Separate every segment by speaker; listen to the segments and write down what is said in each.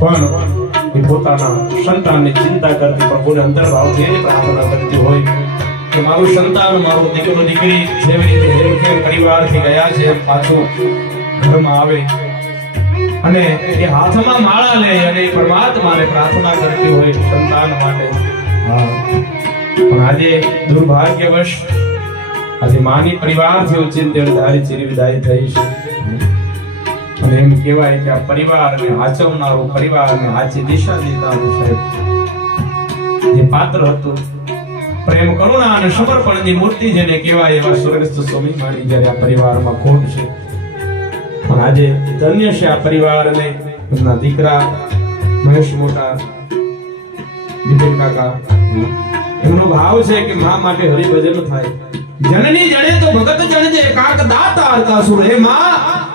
Speaker 1: પણ એ પોતાના સંતાનની ચિંતા કરતી, પ્રભુને અંતર્ભાવથી એની પ્રાર્થના કરતી હોય. કે મારું સંતાન, મારું દીકરો, દીકરી જેવી રીતે હેમખેમ પરિવારથી ગયા છે, પાછું ઘરમાં આવે. અને એ હાથમાં માળા લે અને પરમાત્માને પ્રાર્થના કરતી હોય સંતાન માટે. પણ આજે દુર્ભાગ્યવશ આજે માની પરિવારથી ઉચિત ધારી ચીરી વિદાય થઈ છે. અને કહેવાય કે આ પરિવારને આચવનારો પરિવારને આચી દિશા દેનારું સાહેબ. જે પાત્ર હતું, પ્રેમ કરુણા અને સમર્પણની મૂર્તિ જેને કહેવાય એવા સ્વર્ગસ્થ સ્વામી માની જ્યારે આ પરિવારમાં ખોટ છે. પણ આજે ધન્ય છે આ પરિવારને, એમના દીકરા, મહેશ મોટા દીપક કાકા. એમનો ભાવ છે કે મા માટે હરિભજન થાય. જનની જણે તો ભગત જણજે કાક દાતા હતા સુર મા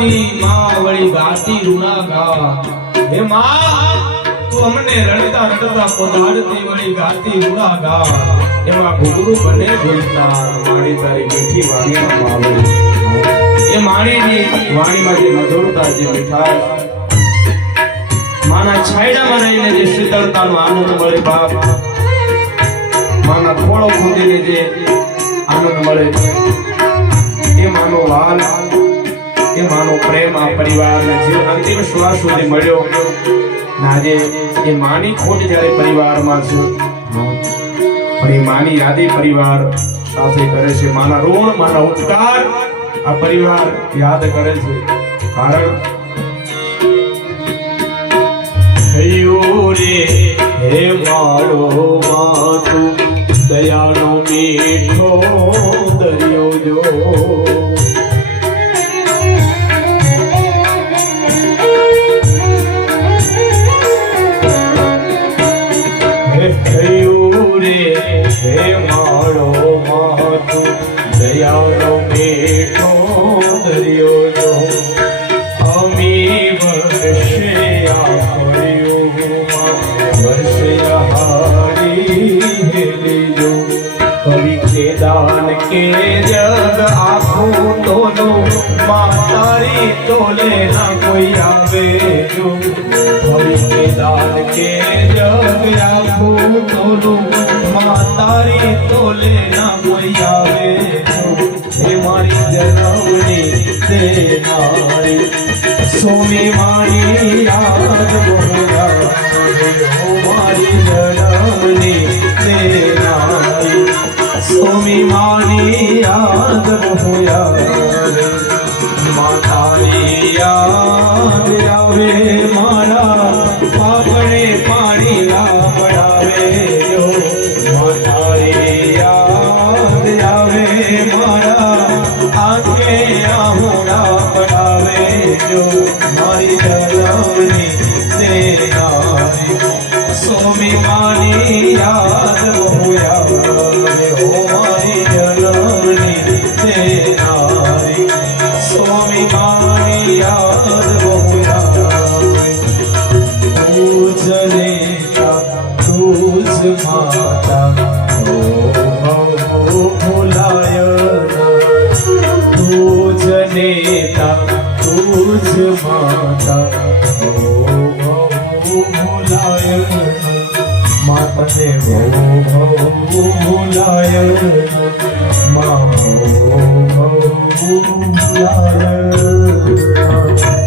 Speaker 1: પોઢાડતી માં વળી ગાતી રૂણા ગા હે માં, તું અમને રડતા રડતા પોઢાડતી વળી ગાતી રૂણા ગા એમાં ઘૂઘરું બને ભૂલતા માણી તારી મીઠી વાણીમાં આવે એ માણીની વાણીમાં જે મધુરતા, જે મીઠાશ. માના છાયડામાં રહીને જે શીતળતાનો આનંદ મળે બાપ. માના ખોળો ખોદીને જે આનંદ મળે. એ માનો વાલ. એ માનો પ્રેમ આ પરિવારને જીવન અંતિમ શ્વાસ સુધી મળ્યો. આજે એ માની ખોટ જ્યારે પરિવારમાં છે પણ એ માની યાદી પરિવાર સાથે કરે છે. માના ઋણ, માના ઉપકાર આ પરિવાર યાદ કરે છે. કારણ રે હે મારો માતું દયાનો મીઠો દરિયો જો. હે મારો મહાતુ દયાનો તોલે ના કોઈ આવે જો ભવિષ્ય દાદ કે જગ આખું તોલો માતારી તોલે ના કોઈ આવે હે મારી જનમની મારી સોમી મારી યાદ બોલા હો મારી જનમની મારી સોમી મારી યાદ બોયા માતાની યાદ આવે મારા भुलाय तु जनेता तय मे भो भुलाय मो भय